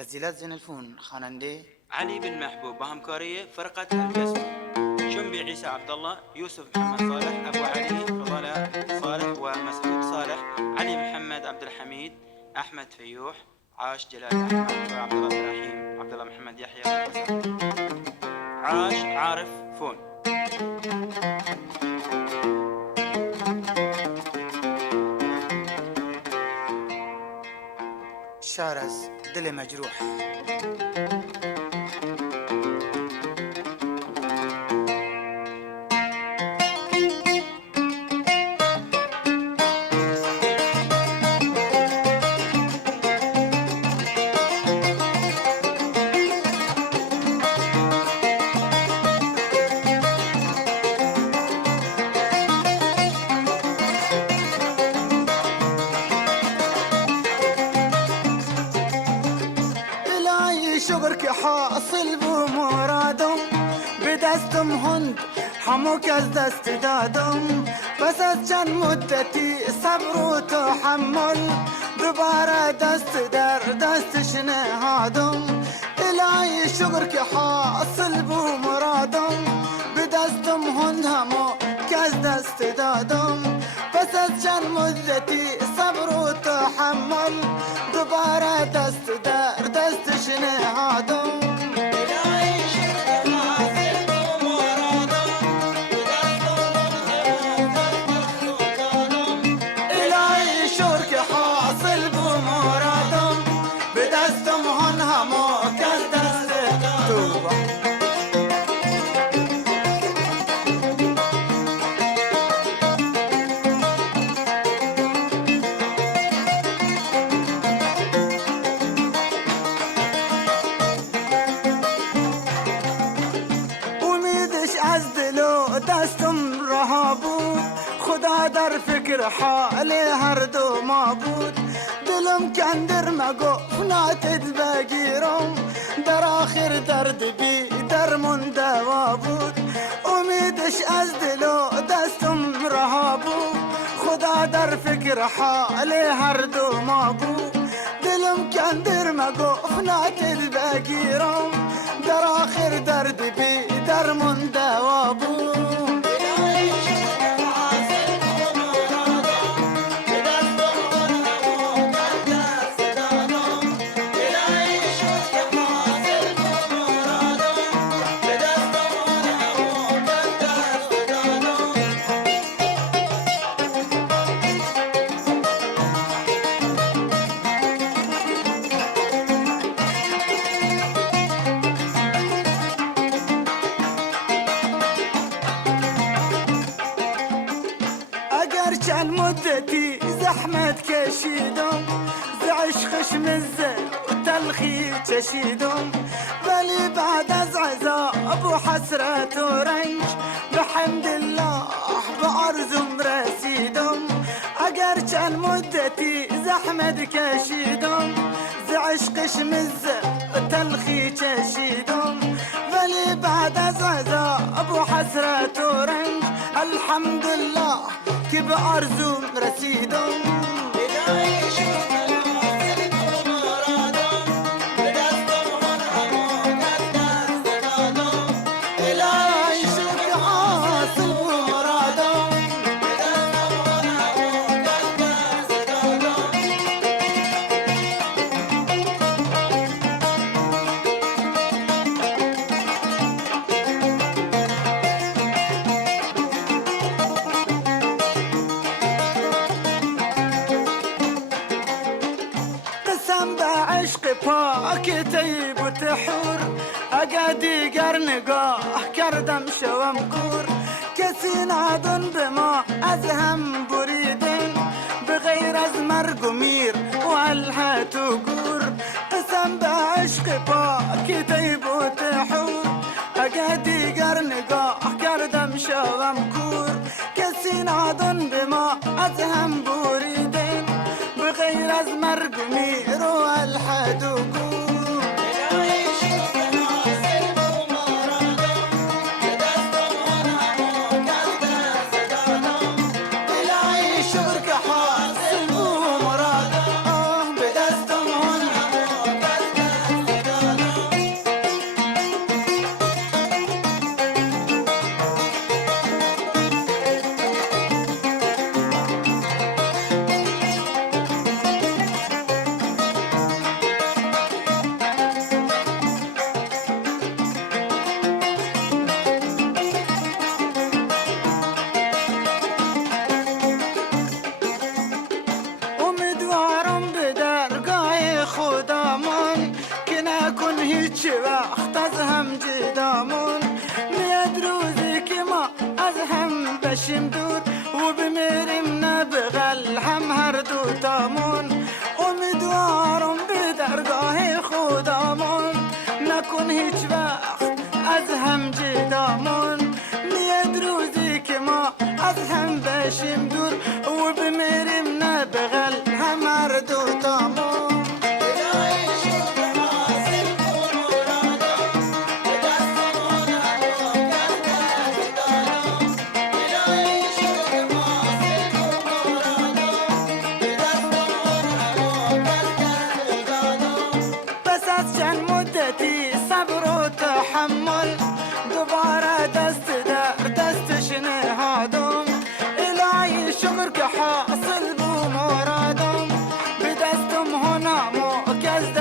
تسجيلات زين الفون خواننده علي بن محبوب وهمكارية فرقة الجسم. شنبي عيسى عبد الله، يوسف محمد صالح، أبو علي فضالة صالح ومسعود صالح، علي محمد عبد الحميد، أحمد فيوح، عاش جلال أحمد، وعبد الله عبد الرحيم، عبد الله محمد يحيى، عاش عارف فون. شارز دل مجروح. شغرك حاصل بمرادم بدستم هند حموك از دست دادم بس از چند مدتی صبر و تحمل دوباره دست در دستش نهادم الهی شغرك حاصل بمرادم بدستم هند حموك از دست دادم بس از چند مدتی صبر و تحمل دوباره دست در دستش نهادم الهی شرک حاصل بمرادم به دستم هن همه کس دست توبه از دل و دستم رها بود خدا در فکر حال هر دو ما بود دلم کندر مگفت ناتت بگیرم در آخر درد بی درمون دوا بود امیدش از دل و دستم رها بود خدا در فکر حال هر دو ما بود دلم کندر مگفت ناتت بگیرم در آخر درد بی درمون دوا بود چند مدتی زحمت کشیدم ز عشقش مزه و تلخی چشیدم ولی بعد از عذاب و حسرت و رنج بحمدالله به آرزوم رسیدم اگر چند مدتی زحمت کشیدم ز عشقش مزه و تلخی چشیدم ولی بعد از عذاب و حسرت و رنج الحمدلله که به آرزوم رسیدم الهی شکر حاصل بمرادم به دستم هن همون از دست دادم الهی شکر حاصل بمرادم به دستم هن همون از دست دادم به عشق پاک طیب و تحور اگه دیگر نگاه کردم شوم کور کسی نادون به ما از هم بریدن به غیر از مرگ و میر و الحت و گور قسم به عشق پاک طیب و تحور اگه دیگر نگاه کردم شوم کور کسی نادون به ما از هم بریدن به غیر از مرگ و میر و الحد و گور الهی شکر حاصل بمرادم به دستم هن همون از دست دادم الهی شکر حاصل بمرادم به دستم هن همون از دست نکن هیچ وقت از هم جدامون، میاد روزی که ما از هم بشیم دور و بمیریم نه بغل هم هر دوتامون. امیدوارم به درگاه خدامون، نکن هیچ وقت از هم جدامون، میاد روزی که ما از هم بشیم دور و بمیریم نه بغل هم هر دوتامون. صبر و تحمل دوباره دست در دستش نهادم، الهی شکر که حاصل بو مرادم، به دستم هنامو که از